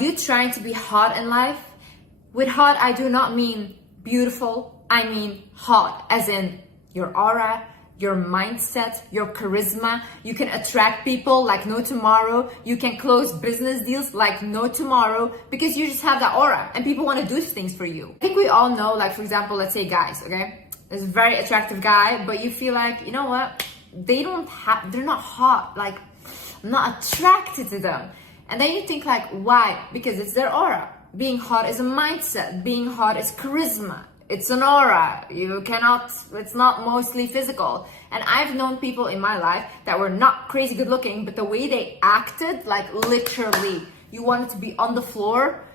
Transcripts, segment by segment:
You trying to be hot in life? With hot, I do not mean beautiful. I mean hot, as in your aura, your mindset, your charisma. You can attract people like no tomorrow. You can close business deals like no tomorrow because you just have that aura and people want to do things for you. I think we all know, like for example, let's say guys, okay? There's a very attractive guy, but you feel like, you know what? They're not hot. Like, I'm not attracted to them. And then you think like, why? Because it's their aura. Being hot is a mindset. Being hot is charisma. It's an aura. It's not mostly physical. And I've known people in my life that were not crazy good looking, but the way they acted, like literally, you wanted to be on the floor,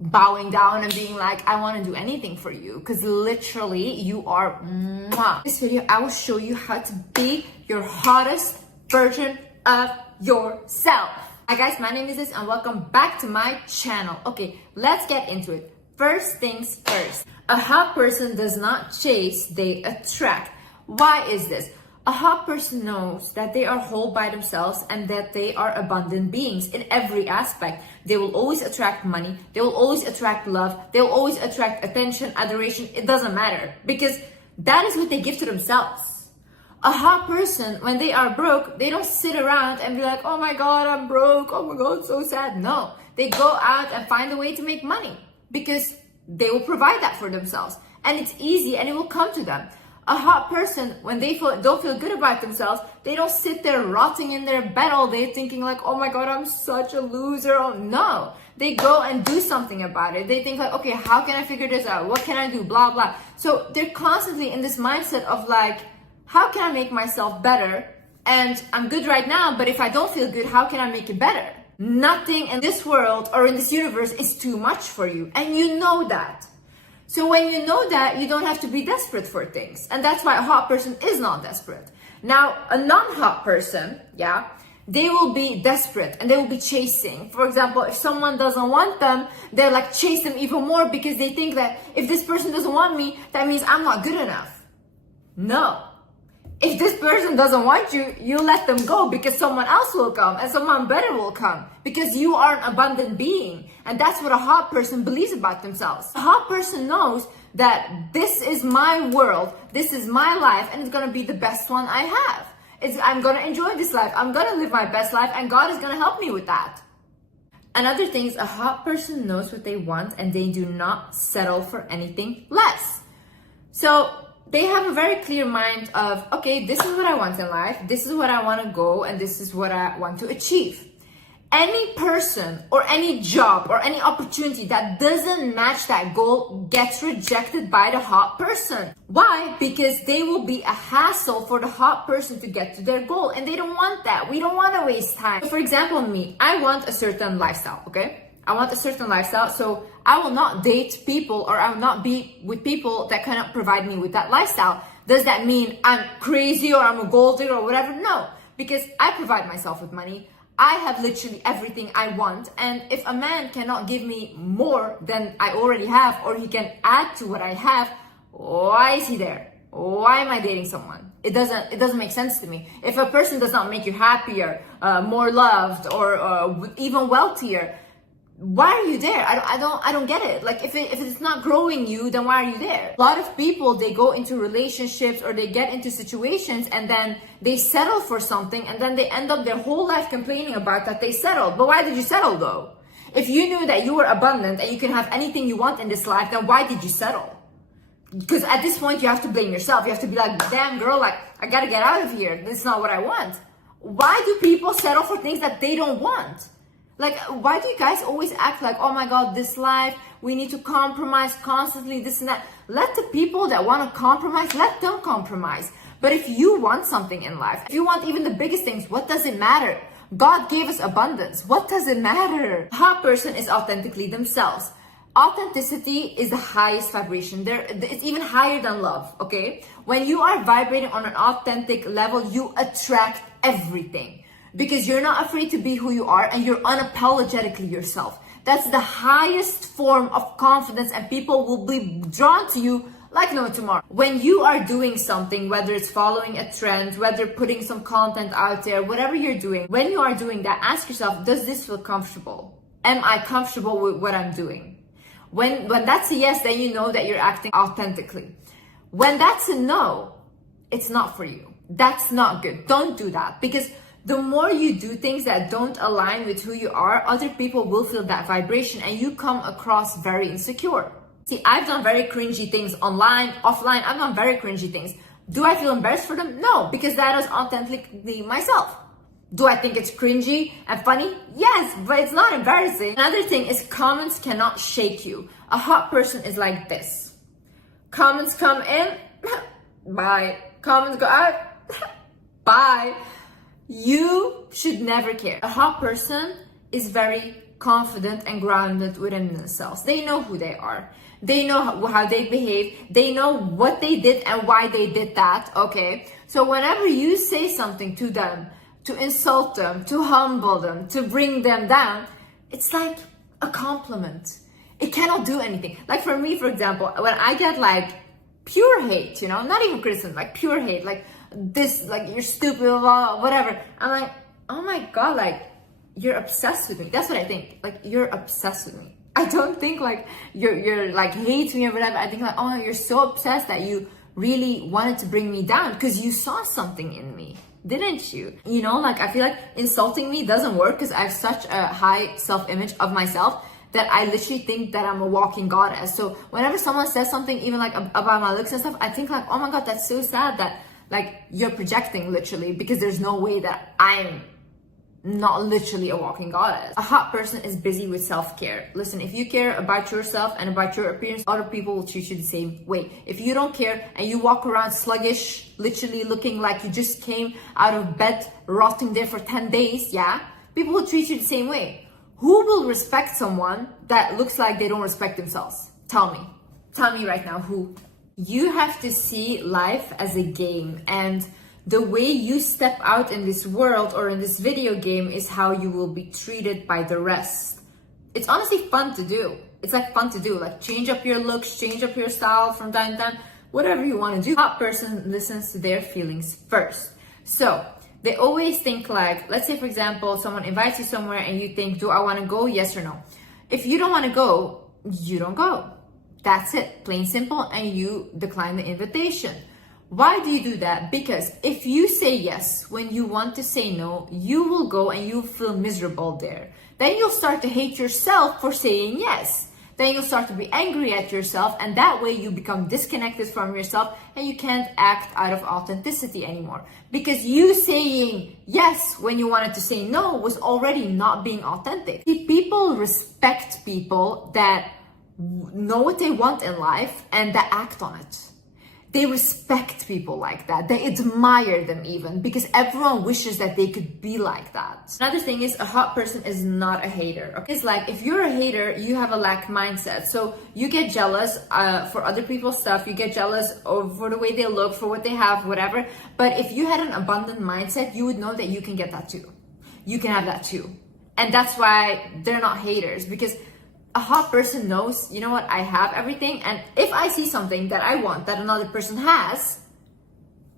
bowing down and being like, I want to do anything for you. Because literally, you are mwah. This video, I will show you how to be your hottest version of yourself. Hi guys, my name is Liz and welcome back to my channel. Okay, let's get into it. First things first, a hot person does not chase, they attract. Why is this? A hot person knows that they are whole by themselves and that they are abundant beings in every aspect. They will always attract money, they will always attract love, they will always attract attention, adoration, it doesn't matter because that is what they give to themselves. A hot person, when they are broke, they don't sit around and be like, oh my God, I'm broke. Oh my God, so sad. No, they go out and find a way to make money because they will provide that for themselves. And it's easy and it will come to them. A hot person, when they don't feel good about themselves, they don't sit there rotting in their bed all day thinking like, oh my God, I'm such a loser. Oh no, they go and do something about it. They think like, okay, how can I figure this out? What can I do? Blah, blah. So they're constantly in this mindset of like, how can I make myself better? And I'm good right now, but if I don't feel good, how can I make it better? Nothing in this world or in this universe is too much for you. And you know that. So when you know that, you don't have to be desperate for things. And that's why a hot person is not desperate. Now, a non-hot person, yeah, they will be desperate and they will be chasing. For example, if someone doesn't want them, they'll like chase them even more because they think that if this person doesn't want me, that means I'm not good enough. No. If this person doesn't want you, you let them go because someone else will come and someone better will come because you are an abundant being. And that's what a hot person believes about themselves. A hot person knows that this is my world, this is my life, and it's going to be the best one I have. I'm going to enjoy this life. I'm going to live my best life and God is going to help me with that. Another thing is a hot person knows what they want and they do not settle for anything less. So they have a very clear mind of, okay, this is what I want in life, this is what I want to go, and this is what I want to achieve. Any person or any job or any opportunity that doesn't match that goal gets rejected by the hot person. Why? Because they will be a hassle for the hot person to get to their goal, and they don't want that. We don't want to waste time. For example, me, I want a certain lifestyle, okay? I want a certain lifestyle, so I will not date people or I will not be with people that cannot provide me with that lifestyle. Does that mean I'm crazy or I'm a gold digger or whatever? No, because I provide myself with money. I have literally everything I want. And if a man cannot give me more than I already have or he can add to what I have, why is he there? Why am I dating someone? It doesn't make sense to me. If a person does not make you happier, more loved, or even wealthier, why are you there? I don't get it. Like if it's not growing you, then why are you there? A lot of people, they go into relationships or they get into situations and then they settle for something and then they end up their whole life complaining about that they settled. But why did you settle though? If you knew that you were abundant and you can have anything you want in this life, then why did you settle? Because at this point you have to blame yourself. You have to be like, damn girl, like I gotta get out of here. This is not what I want. Why do people settle for things that they don't want? Like, why do you guys always act like, oh my God, this life, we need to compromise constantly, this and that. Let the people that want to compromise, let them compromise. But if you want something in life, if you want even the biggest things, what does it matter? God gave us abundance. What does it matter? A hot person is authentically themselves. Authenticity is the highest vibration. It's even higher than love, okay? When you are vibrating on an authentic level, you attract everything. Because you're not afraid to be who you are and you're unapologetically yourself. That's the highest form of confidence and people will be drawn to you like no tomorrow. When you are doing something, whether it's following a trend, whether putting some content out there, whatever you're doing, when you are doing that, ask yourself, does this feel comfortable? Am I comfortable with what I'm doing? When that's a yes, then you know that you're acting authentically. When that's a no, it's not for you. That's not good. Don't do that, because the more you do things that don't align with who you are, other people will feel that vibration and you come across very insecure. See, I've done very cringy things online, offline. I've done very cringy things. Do I feel embarrassed for them? No, because that is authentically myself. Do I think it's cringy and funny? Yes, but it's not embarrassing. Another thing is comments cannot shake you. A hot person is like this. Comments come in, bye. Comments go out, bye. You should never care. A hot person is very confident and grounded within themselves. They know who they are. They know how they behave. They know what they did and why they did that, okay? So whenever you say something to them, to insult them, to humble them, to bring them down, it's like a compliment. It cannot do anything. Like for me, for example, when I get like pure hate, you know, not even criticism, like pure hate, like this, like you're stupid, blah, blah, whatever. I'm like, oh my God, like you're obsessed with me. That's what I think. Like you're obsessed with me. I don't think like you're like hate me or whatever. I think like, oh, you're so obsessed that you really wanted to bring me down because you saw something in me. Didn't you? You know, like I feel like insulting me doesn't work because I have such a high self-image of myself that I literally think that I'm a walking goddess. So whenever someone says something, even like about my looks and stuff, I think like, oh my God, that's so sad that like you're projecting literally, because there's no way that I'm not literally a walking goddess. A hot person is busy with self-care. Listen, if you care about yourself and about your appearance, other people will treat you the same way. If you don't care and you walk around sluggish, literally looking like you just came out of bed, rotting there for 10 days, yeah, people will treat you the same way. Who will respect someone that looks like they don't respect themselves? Tell me right now, who? You have to see life as a game, and the way you step out in this world or in this video game is how you will be treated by the rest. It's honestly fun to do. It's like fun to do, like change up your looks, change up your style from time to time, whatever you want to do. A hot person listens to their feelings first. So they always think like, let's say for example, someone invites you somewhere and you think, do I want to go? Yes or no? If you don't want to go, you don't go. That's it, plain simple, and you decline the invitation. Why do you do that? Because if you say yes when you want to say no, you will go and you'll feel miserable there. Then you'll start to hate yourself for saying yes. Then you'll start to be angry at yourself, and that way you become disconnected from yourself and you can't act out of authenticity anymore. Because you saying yes when you wanted to say no was already not being authentic. See, people respect people that know what they want in life and that act on it. They respect people like that. They admire them even, because everyone wishes that they could be like that. Another thing is, a hot person is not a hater. Okay? It's like, if you're a hater, you have a lack mindset. So you get jealous for other people's stuff. You get jealous for the way they look, for what they have, whatever. But if you had an abundant mindset, you would know that you can get that too. You can have that too. And that's why they're not haters, because a hot person knows, you know what, I have everything, and if I see something that I want that another person has,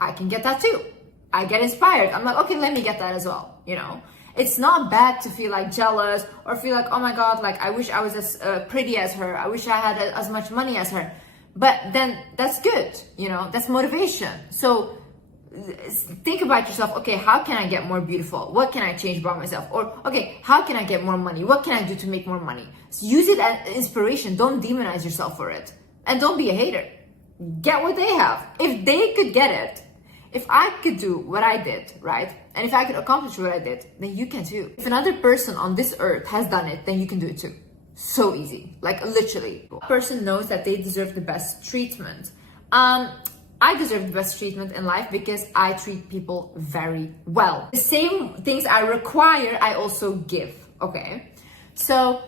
I can get that too. I get inspired. I'm like, okay, let me get that as well, you know? It's not bad to feel like jealous or feel like, oh my God, like I wish I was as pretty as her. I wish I had as much money as her. But then that's good, you know, that's motivation. So think about yourself. Okay, how can I get more beautiful? What can I change about myself? Or okay, how can I get more money? What can I do to make more money? So use it as inspiration. Don't demonize yourself for it, and don't be a hater. Get what they have. If they could get it, if I could do what I did, right, and if I could accomplish what I did, then you can too. If another person on this earth has done it, then you can do it too. So easy, like literally. A person knows that they deserve the best treatment. I deserve the best treatment in life because I treat people very well. The same things I require, I also give, okay? So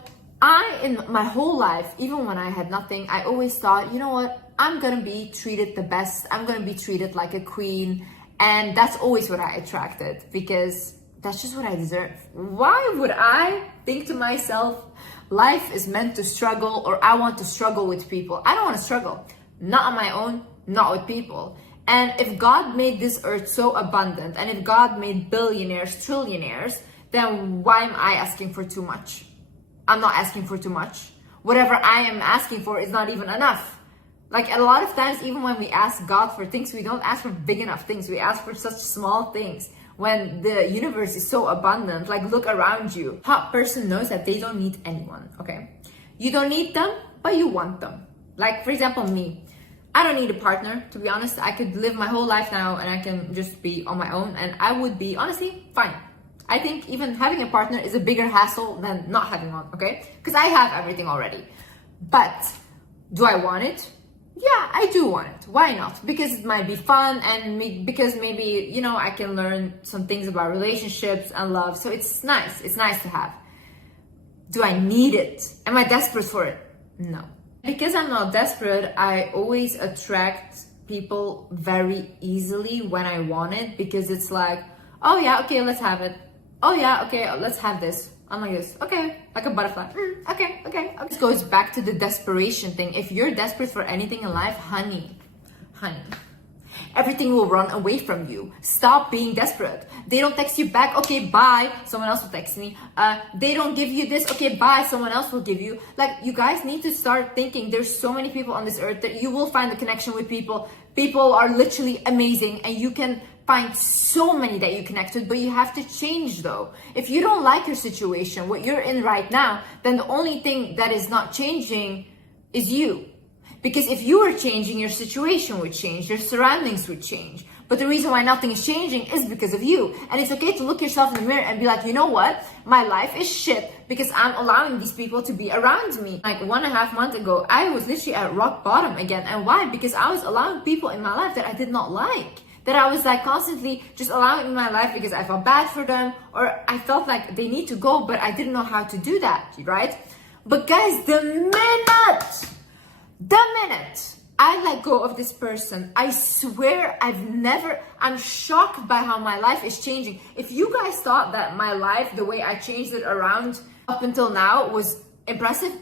in my whole life, even when I had nothing, I always thought, you know what? I'm gonna be treated the best. I'm gonna be treated like a queen. And that's always what I attracted, because that's just what I deserve. Why would I think to myself, life is meant to struggle, or I want to struggle with people? I don't want to struggle. Not on my own, not with people. And if God made this earth so abundant, and if God made billionaires, trillionaires, then why am I asking for too much? I'm not asking for too much. Whatever I am asking for is not even enough. Like a lot of times, even when we ask God for things, we don't ask for big enough things. We ask for such small things when the universe is so abundant. Like look around you. Hot person knows that they don't need anyone, okay? You don't need them, but you want them. Like for example, me. I don't need a partner, to be honest. I could live my whole life now and I can just be on my own and I would be, honestly, fine. I think even having a partner is a bigger hassle than not having one, okay? Because I have everything already. But do I want it? Yeah, I do want it. Why not? Because it might be fun and because maybe, you know, I can learn some things about relationships and love. So it's nice. It's nice to have. Do I need it? Am I desperate for it? No. Because I'm not desperate, I always attract people very easily when I want it, because it's like, oh yeah, okay, let's have it. Oh yeah, okay, let's have this. I'm like this, okay, like a butterfly. Okay. This goes back to the desperation thing. If you're desperate for anything in life, honey, everything will run away from you. Stop being desperate. They don't text you back, okay, bye, someone else will text me. They don't give you this, okay, bye, someone else will give you. Like, you guys need to start thinking there's so many people on this earth that you will find a connection with people. People are literally amazing and you can find so many that you connect with, but you have to change though. If you don't like your situation, what you're in right now, then the only thing that is not changing is you. Because if you were changing, your situation would change, your surroundings would change. But the reason why nothing is changing is because of you. And it's okay to look yourself in the mirror and be like, you know what? My life is shit because I'm allowing these people to be around me. Like 1.5 months ago, I was literally at rock bottom again. And why? Because I was allowing people in my life that I did not like. That I was like constantly just allowing in my life because I felt bad for them or I felt like they need to go, but I didn't know how to do that, right? But guys, the minute I let go of this person, I swear I'm shocked by how my life is changing. If you guys thought that my life, the way I changed it around up until now was impressive,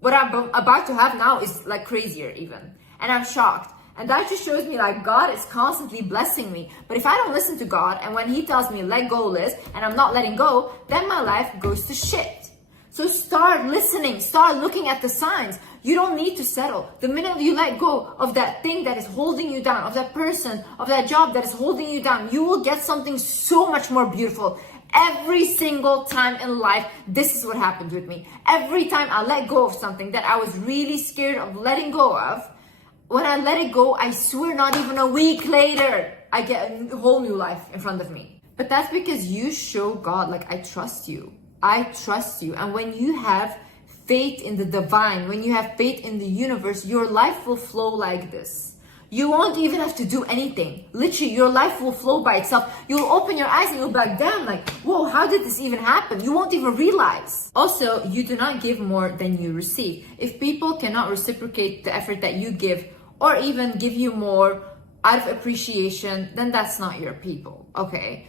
what I'm about to have now is like crazier even. And I'm shocked. And that just shows me like God is constantly blessing me. But if I don't listen to God and when he tells me let go, Liz, and I'm not letting go, then my life goes to shit. So start listening, start looking at the signs. You don't need to settle. The minute you let go of that thing that is holding you down, of that person, of that job that is holding you down, you will get something so much more beautiful. Every single time in life, this is what happened with me. Every time I let go of something that I was really scared of letting go of, when I let it go, I swear not even a week later, I get a whole new life in front of me. But that's because you show God, like, I trust you. I trust you. And when you have faith in the divine, when you have faith in the universe, your life will flow like this. You won't even have to do anything. Literally, your life will flow by itself. You'll open your eyes and you'll be like, damn, like, whoa, how did this even happen? You won't even realize. Also, you do not give more than you receive. If people cannot reciprocate the effort that you give, or even give you more out of appreciation, then that's not your people, okay?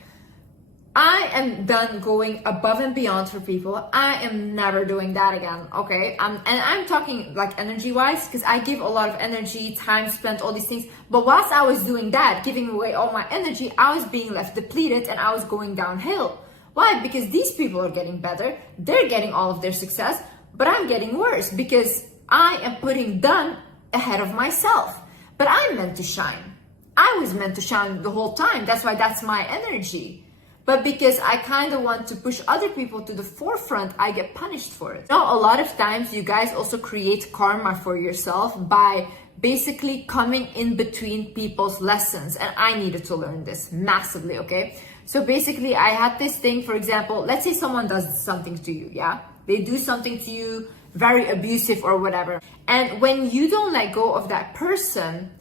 I am done going above and beyond for people. I am never doing that again, okay? And I'm talking like energy-wise, because I give a lot of energy, time spent, all these things. But whilst I was doing that, giving away all my energy, I was being left depleted and I was going downhill. Why? Because these people are getting better. They're getting all of their success, but I'm getting worse because I am putting done ahead of myself. But I'm meant to shine. I was meant to shine the whole time. That's why that's my energy. But because I kind of want to push other people to the forefront, I get punished for it. Now, a lot of times you guys also create karma for yourself by basically coming in between people's lessons. And I needed to learn this massively, okay? So basically I had this thing, for example, let's say someone does something to you, yeah? They do something to you, very abusive or whatever. And when you don't let go of that person,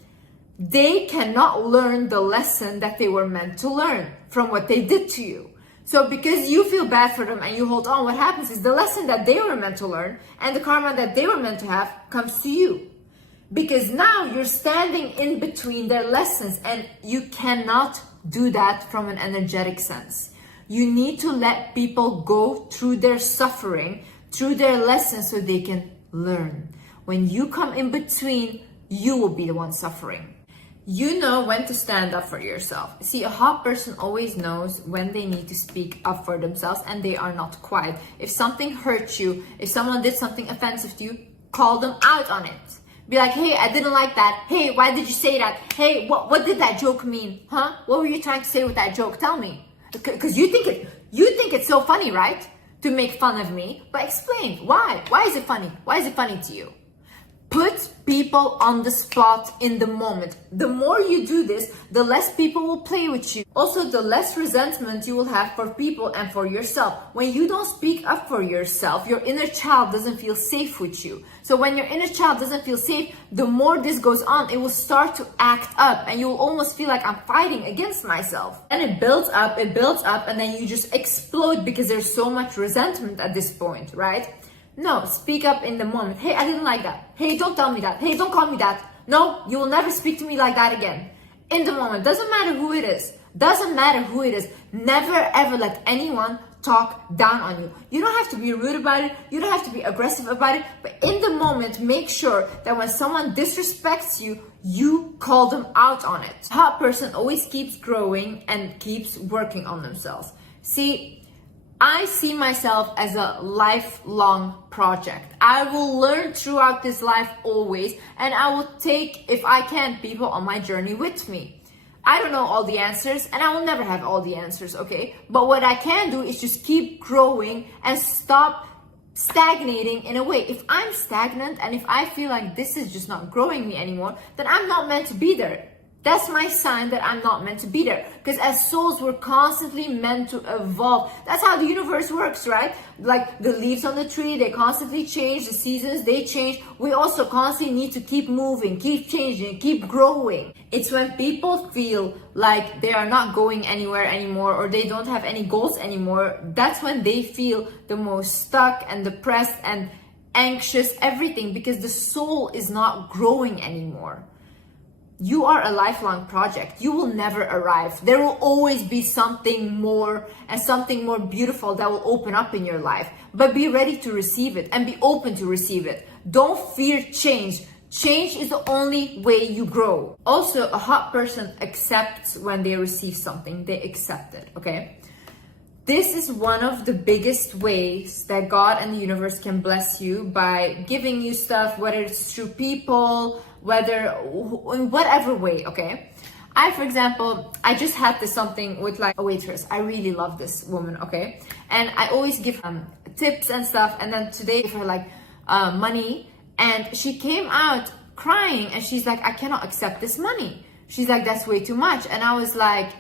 they cannot learn the lesson that they were meant to learn from what they did to you. So because you feel bad for them and you hold on, what happens is the lesson that they were meant to learn and the karma that they were meant to have comes to you. Because now you're standing in between their lessons and you cannot do that from an energetic sense. You need to let people go through their suffering, through their lessons so they can learn. When you come in between, you will be the one suffering. You know when to stand up for yourself. See, a hot person always knows when they need to speak up for themselves and they are not quiet. If something hurts you, if someone did something offensive to you, call them out on it. Be like, hey, I didn't like that. Hey, why did you say that? Hey, what did that joke mean? Huh? What were you trying to say with that joke? Tell me. Because you think it's so funny, right? To make fun of me. But explain, why? Why is it funny? Why is it funny to you? Put people on the spot in the moment. The more you do this, the less people will play with you. Also, the less resentment you will have for people and for yourself. When you don't speak up for yourself, your inner child doesn't feel safe with you. So when your inner child doesn't feel safe, the more this goes on, it will start to act up and you will almost feel like I'm fighting against myself. And it builds up, and then you just explode because there's so much resentment at this point, right? No, speak up in the moment. Hey, I didn't like that. Hey, don't tell me that. Hey, don't call me that. No, you will never speak to me like that again. In the moment. Doesn't matter who it is. Doesn't matter who it is. Never ever let anyone talk down on you. You don't have to be rude about it. You don't have to be aggressive about it. But in the moment, make sure that when someone disrespects you, you call them out on it. A hot person always keeps growing and keeps working on themselves. See, I see myself as a lifelong project. I will learn throughout this life always, and I will take, if I can, people on my journey with me. I don't know all the answers, and I will never have all the answers, okay? But what I can do is just keep growing and stop stagnating in a way. If I'm stagnant and if I feel like this is just not growing me anymore, then I'm not meant to be there. That's my sign that I'm not meant to be there. Because as souls, we're constantly meant to evolve. That's how the universe works, right? Like the leaves on the tree, they constantly change. The seasons, they change. We also constantly need to keep moving, keep changing, keep growing. It's when people feel like they are not going anywhere anymore or they don't have any goals anymore, that's when they feel the most stuck and depressed and anxious, everything, because the soul is not growing anymore. You are a lifelong project. You will never arrive. There will always be something more and something more beautiful that will open up in your life. But be ready to receive it and be open to receive it. Don't fear change. Change is the only way you grow. Also, a hot person accepts when they receive something. They accept it, okay? This is one of the biggest ways that God and the universe can bless you, by giving you stuff, whether it's through people, whether in whatever way, okay? For example, I just had this something with like a waitress. I really love this woman, okay? And I always give her tips and stuff. And then today I gave her like money, and she came out crying and she's like, I cannot accept this money. She's like, that's way too much. And I was like,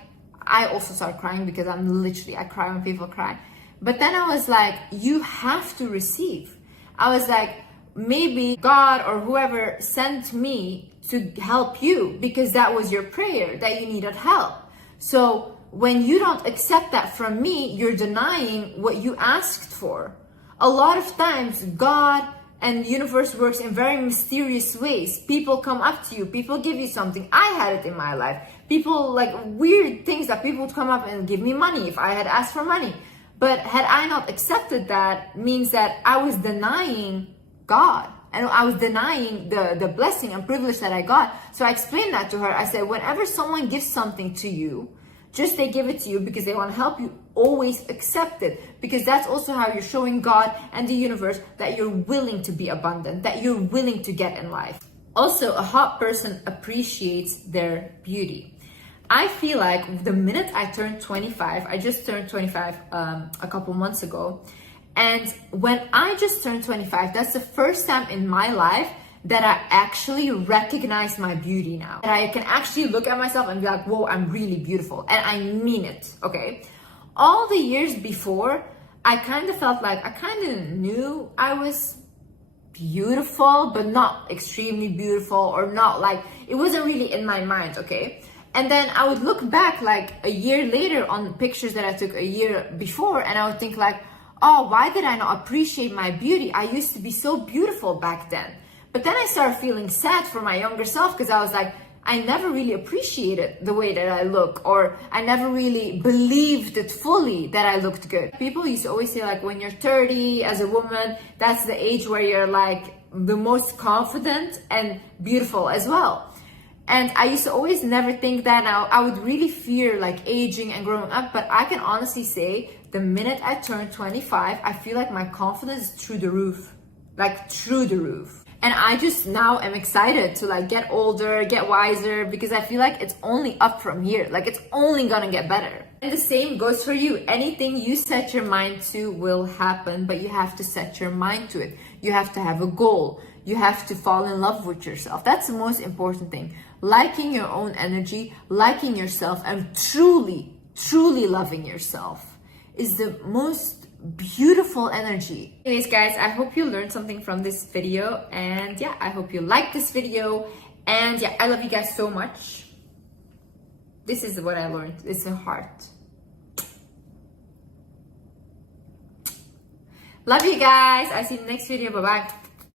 I also started crying because I cry when people cry. But then I was like, you have to receive. I was like, maybe God or whoever sent me to help you because that was your prayer, that you needed help. So when you don't accept that from me, you're denying what you asked for. A lot of times, God and the universe works in very mysterious ways. People come up to you, people give you something. I had it in my life. People, like weird things that people would come up and give me money if I had asked for money. But had I not accepted that, means that I was denying God. And I was denying the blessing and privilege that I got. So I explained that to her. I said, whenever someone gives something to you, just they give it to you because they want to help you, always accept it. Because that's also how you're showing God and the universe that you're willing to be abundant, that you're willing to get in life. Also, a hot person appreciates their beauty. I feel like the minute I turned 25, I just turned 25 a couple months ago. And when I just turned 25, that's the first time in my life that I actually recognize my beauty now. And I can actually look at myself and be like, whoa, I'm really beautiful. And I mean it, okay? All the years before, I kind of felt like I kind of knew I was beautiful, but not extremely beautiful, or not like, it wasn't really in my mind, okay? And then I would look back like a year later on pictures that I took a year before, and I would think like, oh, why did I not appreciate my beauty? I used to be so beautiful back then. But then I started feeling sad for my younger self because I was like, I never really appreciated the way that I look, or I never really believed it fully that I looked good. People used to always say like, when you're 30 as a woman, that's the age where you're like the most confident and beautiful as well. And I used to always never think that. Now I would really fear like aging and growing up, but I can honestly say the minute I turned 25, I feel like my confidence is through the roof, like through the roof. And I just now am excited to like get older, get wiser, because I feel like it's only up from here. Like it's only gonna get better. And the same goes for you. Anything you set your mind to will happen, but you have to set your mind to it. You have to have a goal. You have to fall in love with yourself. That's the most important thing. Liking your own energy, liking yourself, and truly, truly loving yourself is the most beautiful energy. Anyways, guys, I hope you learned something from this video. And yeah, I hope you liked this video. And yeah, I love you guys so much. This is what I learned. It's a heart. Love you guys. I'll see you in the next video. Bye-bye.